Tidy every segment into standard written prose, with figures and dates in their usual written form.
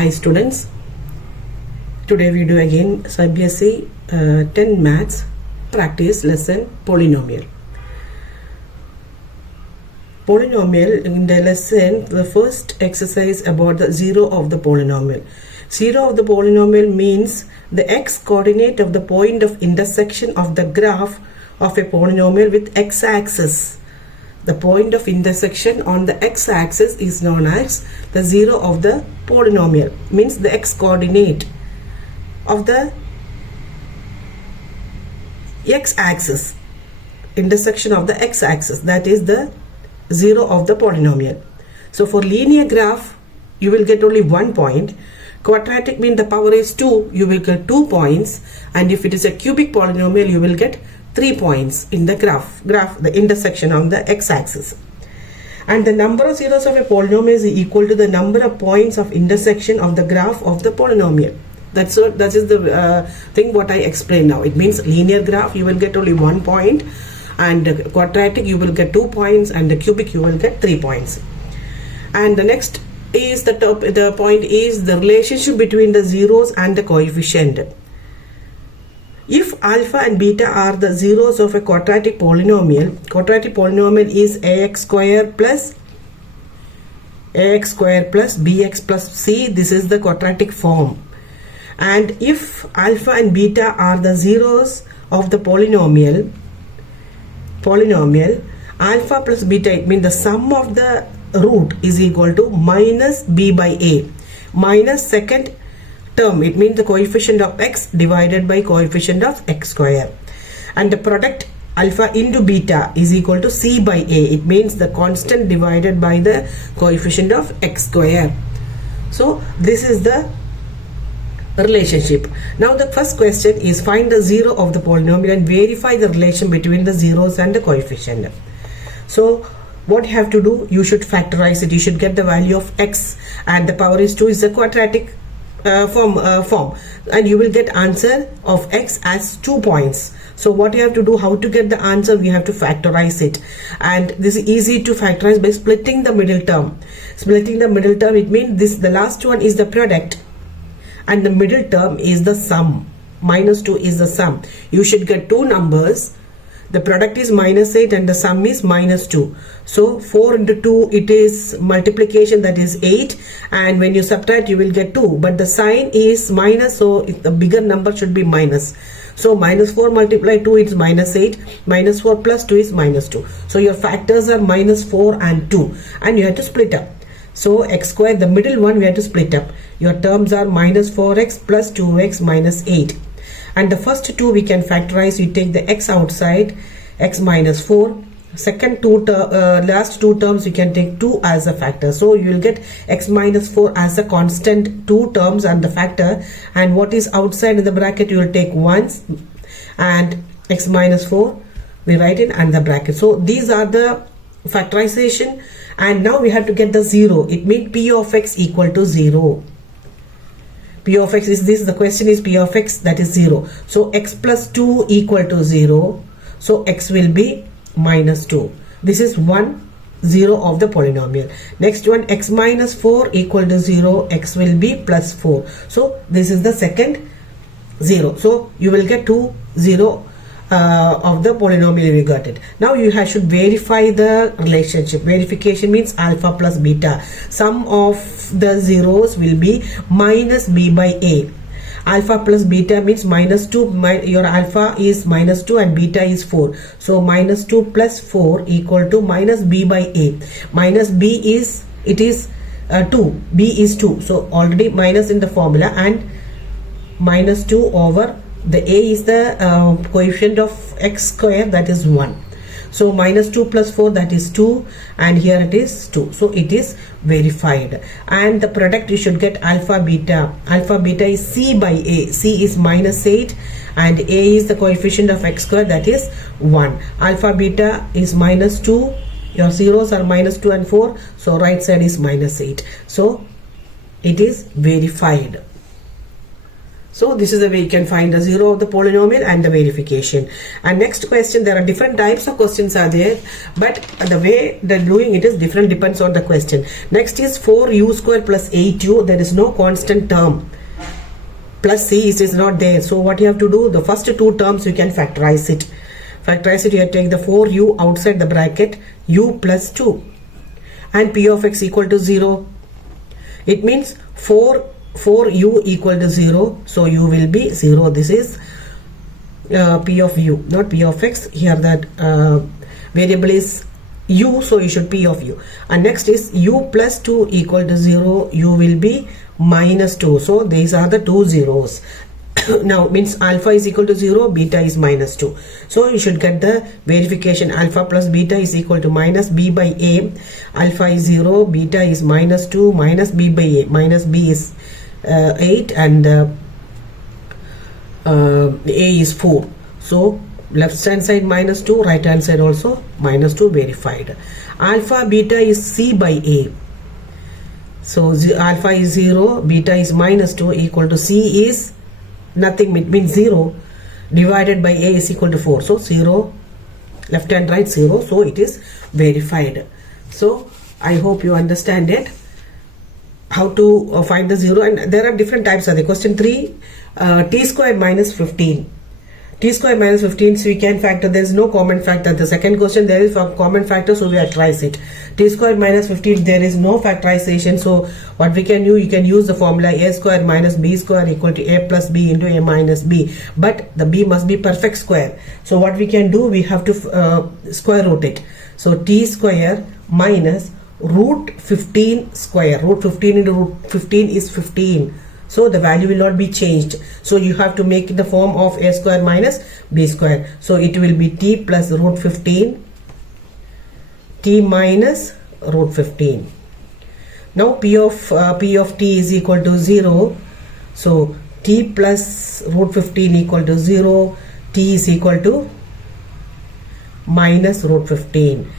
Hi students, today we do again Cbse 10 maths practice lesson polynomial. Polynomial in the lesson, the first exercise about the zero of the polynomial. Zero of the polynomial means the x coordinate of the point of intersection of the graph of a polynomial with x-axis. The point of intersection on the x-axis is known as the zero of the polynomial, means the x coordinate of the x-axis, intersection of the x-axis, that is the zero of the polynomial. So for linear graph you will get only 1 point. Quadratic means the power is 2, you will get 2 points, and if it is a cubic polynomial you will get 3 points in the graph, the intersection on the x-axis. And the number of zeros of a polynomial is equal to the number of points of intersection of the graph of the polynomial. That is the thing what I explained now. It means linear graph you will get only 1 point, and quadratic you will get 2 points, and the cubic you will get 3 points. And the next is the point is the relationship between the zeros and the coefficient. If alpha and beta are the zeros of a quadratic polynomial is ax square plus bx plus c. This is the quadratic form. And if alpha and beta are the zeros of the polynomial, alpha plus beta, it means the sum of the root is equal to minus b by a minus second term, it means the coefficient of x divided by coefficient of x square, and the product alpha into beta is equal to c by a, it means the constant divided by the coefficient of x square. So this is the relationship. Now the first question is find the zero of the polynomial and verify the relation between the zeros and the coefficient. So what you have to do, you should factorize it. You should get the value of x, and the power is 2 is the quadratic form, and you will get answer of x as 2 points. So what you have to do, how to get the answer, we have to factorize it, and this is easy to factorize by splitting the middle term. Splitting the middle term, it means this, the last one is the product and the middle term is the sum. Minus 2 is the sum. You should get two numbers. The product is minus 8 and the sum is minus 2. So 4 into 2, it is multiplication, that is 8, and when you subtract you will get 2, but the sign is minus, so the bigger number should be minus. So minus 4 multiplied 2 is minus 8, minus 4 plus 2 is minus 2. So your factors are minus 4 and 2, and you have to split up. So x square, the middle one we have to split up. Your terms are minus 4x plus 2x minus 8. And the first two we can factorize. You take the x outside, x minus 4. Second last two terms you can take 2 as a factor. So you will get x minus 4 as a constant, 2 terms and the factor. And what is outside in the bracket you will take 1, and x minus 4 we write in and the bracket. So these are the factorization, and now we have to get the zero. It means p of x equal to 0. P of x is this, the question is p of x, that is 0. So x plus 2 equal to 0. So x will be minus 2. This is 1 0 of the polynomial. Next one, x minus 4 equal to 0. X will be plus 4. So this is the second 0. So you will get 2 0 of the polynomial. We got it. Now you should verify the relationship. Verification means alpha plus beta. Sum of the zeros will be minus b by a. Alpha plus beta means minus 2. Your alpha is minus 2 and beta is 4. So minus 2 plus 4 equal to minus b by a. Minus b is, it is 2. b is 2. So already minus in the formula, and minus 2 over the a is the coefficient of x square, that is 1. So minus 2 plus 4, that is 2, and here it is 2. So it is verified. And the product you should get alpha beta. Alpha beta is c by a. C is minus 8 and a is the coefficient of x square, that is 1. Alpha beta is minus 2. Your zeros are minus 2 and 4. So right side is minus 8. So it is verified. So this is the way you can find the 0 of the polynomial and the verification. And next question, there are different types of questions are there, but the way they're doing it is different, depends on the question. Next is 4u square plus 8u. There is no constant term. Plus c is not there. So what you have to do, the first two terms you can factorize it. Factorize it, you have to take the 4u outside the bracket, u plus 2. And p of x equal to 0. It means 4u equal to 0, so u will be 0. This is p of u, not p of x. Here that variable is u, so you should p of u. And next is u plus 2 equal to 0, u will be minus 2. So these are the two zeros. Now means alpha is equal to 0, beta is minus 2. So you should get the verification. Alpha plus beta is equal to minus b by a. Alpha is 0, beta is minus 2, minus b by a. Minus b is 8 and a is 4. So left hand side minus 2, right hand side also minus 2, verified. Alpha beta is c by a. So alpha is 0, beta is minus 2, equal to c is nothing, it means 0, divided by a is equal to 4. So 0, left and right 0, so it is verified. So I hope you understand it, how to find the 0. And there are different types of the question 3, t square minus 15. T square minus 15, so we can factor, there is no common factor. The second question there is a common factor, so we factorize it. T square minus 15, there is no factorization, so what we can do, you can use the formula a square minus b square equal to a plus b into a minus b, but the b must be perfect square. So what we can do, we have to square root it. So t square minus root 15 square, root 15 into root 15 is 15. So the value will not be changed. So you have to make it the form of a square minus b square. So it will be t plus root 15, t minus root 15. Now p of t is equal to 0. So t plus root 15 equal to 0. T is equal to minus root 15.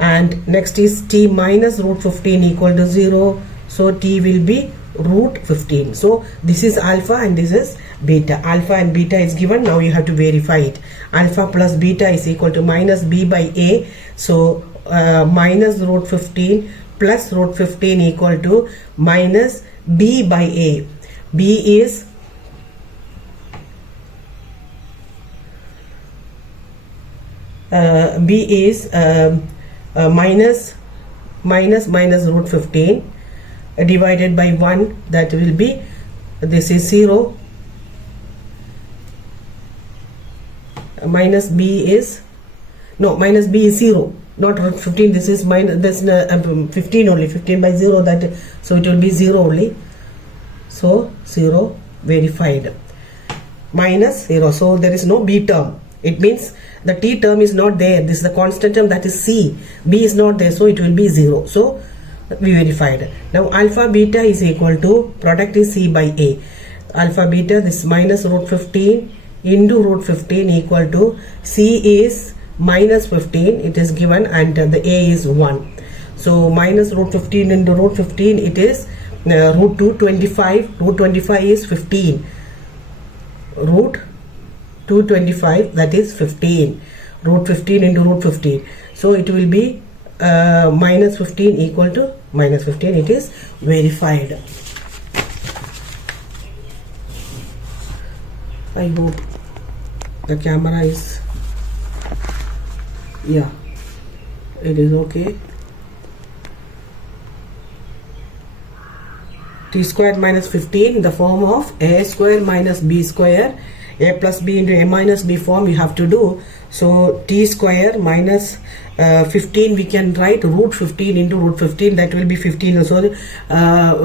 And next is t minus root 15 equal to 0. So t will be root 15. So this is alpha and this is beta. Alpha and beta is given. Now you have to verify it. Alpha plus beta is equal to minus b by a. So minus root 15 plus root 15 equal to minus b by a. B is minus root 15 divided by 1, that will be, this is 0, minus b is, no, minus b is 0, not root 15, this is minus, this 15 only, 15 by 0, that, so it will be 0 only. So 0, verified. Minus 0, so there is no b term. It means the t term is not there. This is the constant term, that is c. b is not there, so it will be 0. So we verified. Now alpha beta is equal to, product is c by a. Alpha beta, this minus root 15 into root 15 equal to, c is minus 15, it is given, and the a is 1. So minus root 15 into root 15, it is root 225. Root 25 is 15. Root 225, that is 15. Root 15 into root 15. So it will be minus 15 equal to minus 15. It is verified. I hope the camera is, yeah, it is okay. T square minus 15 in the form of a square minus b square. A plus b into a minus b form you have to do. So t square minus 15, we can write root 15 into root 15, that will be 15. So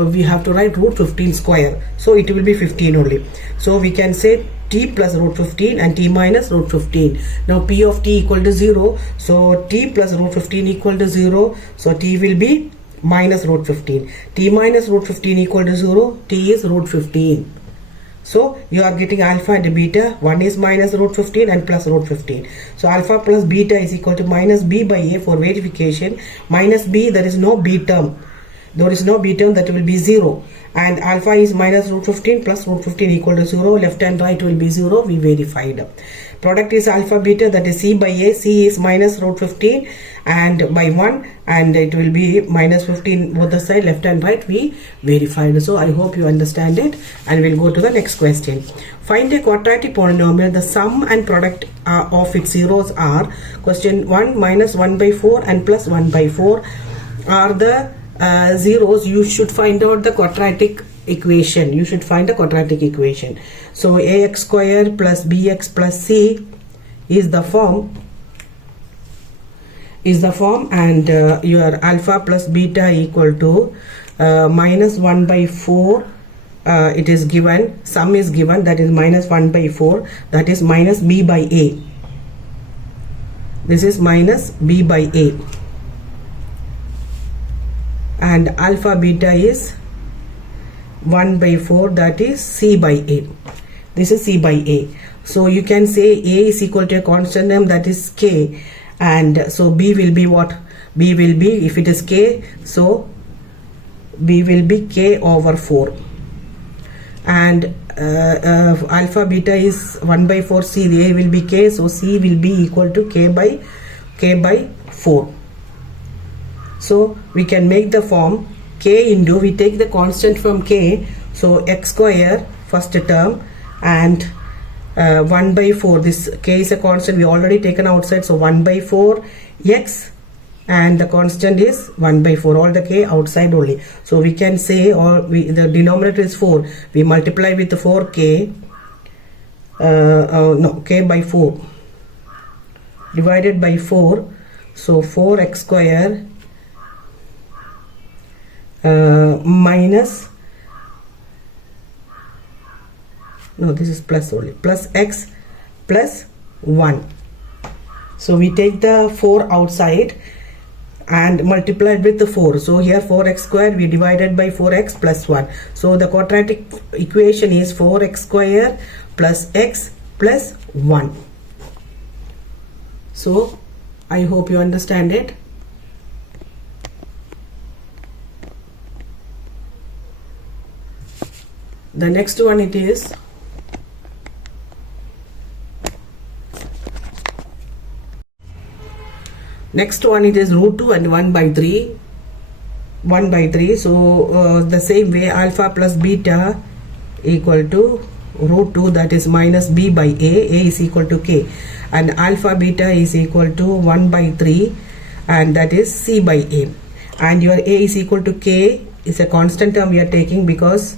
we have to write root 15 square, so it will be 15 only. So we can say t plus root 15 and t minus root 15. Now p of t equal to 0, so t plus root 15 equal to 0, so t will be minus root 15. T minus root 15 equal to 0, t is root 15. So you are getting alpha and beta. One is minus root 15 and plus root 15. So alpha plus beta is equal to minus b by a for verification. Minus b, there is no b term. there is no b term, that will be 0, and alpha is minus root 15 plus root 15 equal to 0, left and right will be 0, we verified. Product is alpha beta, that is c by a, c is minus root 15 and by 1, and it will be minus 15 both the side, left and right, we verified. So I hope you understand it, and we'll go to the next question. Find a quadratic polynomial, the sum and product of its zeros are, question 1, minus 1 by 4 and plus 1 by 4 are the zeros. You should find out the quadratic equation. You should find the quadratic equation. So ax square plus bx plus c is the form, and your alpha plus beta equal to minus 1 by 4. It is given, sum is given, that is minus 1 by 4, that is minus b by a. This is minus b by a, and alpha beta is 1 by 4, that is c by a. This is c by a. So you can say a is equal to a constant term, that is k, and so b will be what? B will be, if it is k, so b will be k over 4, and alpha beta is 1 by 4, c, the a will be k, so c will be equal to k by 4. So we can make the form k into, we take the constant from k, so x square first term, and 1 by 4, this k is a constant, we already taken outside, so 1 by 4 x, and the constant is 1 by 4, all the k outside only. So we can say, or the denominator is 4, we multiply with the 4k, k by 4 divided by 4, so 4x square minus, no, this is plus only, plus x plus 1. So we take the 4 outside and multiply with the 4. So here 4x square, we divided by 4x plus 1. So the quadratic equation is 4x square plus x plus 1. So I hope you understand it. The next one, it is root 2 and 1 by 3. So the same way, alpha plus beta equal to root 2, that is minus b by a is equal to k, and alpha beta is equal to 1 by 3, and that is c by a, and your a is equal to k is a constant term we are taking, because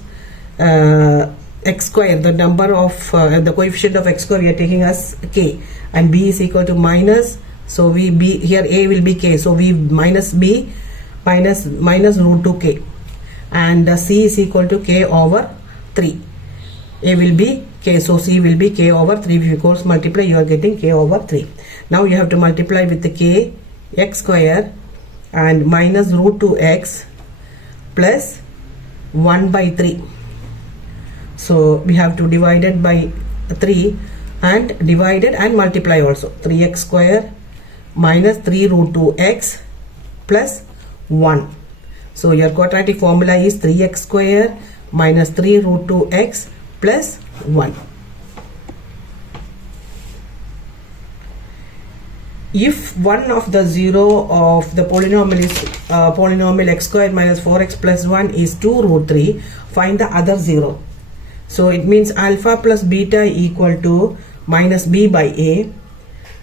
x square, the number of the coefficient of x square we are taking as k, and b is equal to minus, so we b, here a will be k, so we minus b minus root 2k, and c is equal to k over 3. A will be k, so c will be k over 3. If you cross multiply, you are getting k over 3. Now you have to multiply with the k, x square and minus root 2x plus 1 by 3. So we have to divide it by 3 and divide it and multiply also. 3x square minus 3 root 2x plus 1. So your quadratic formula is 3x square minus 3 root 2x plus 1. If one of the zero of the polynomial is polynomial x square minus 4x plus 1 is 2 root 3, find the other zero. So it means alpha plus beta equal to minus b by a.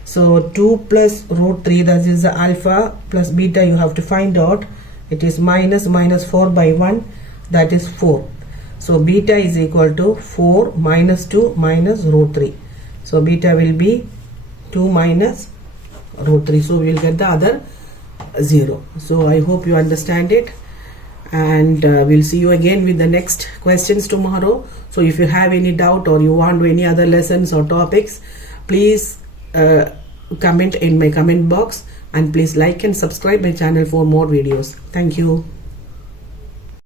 So 2 plus root 3, that is the alpha plus beta, you have to find out. It is minus 4 by 1, that is 4. So beta is equal to 4 minus 2 minus root 3. So beta will be 2 minus root 3. So we will get the other 0. So I hope you understand it, and we'll see you again with the next questions tomorrow. So if you have any doubt or you want any other lessons or topics, please comment in my comment box, and please like and subscribe my channel for more videos. Thank you.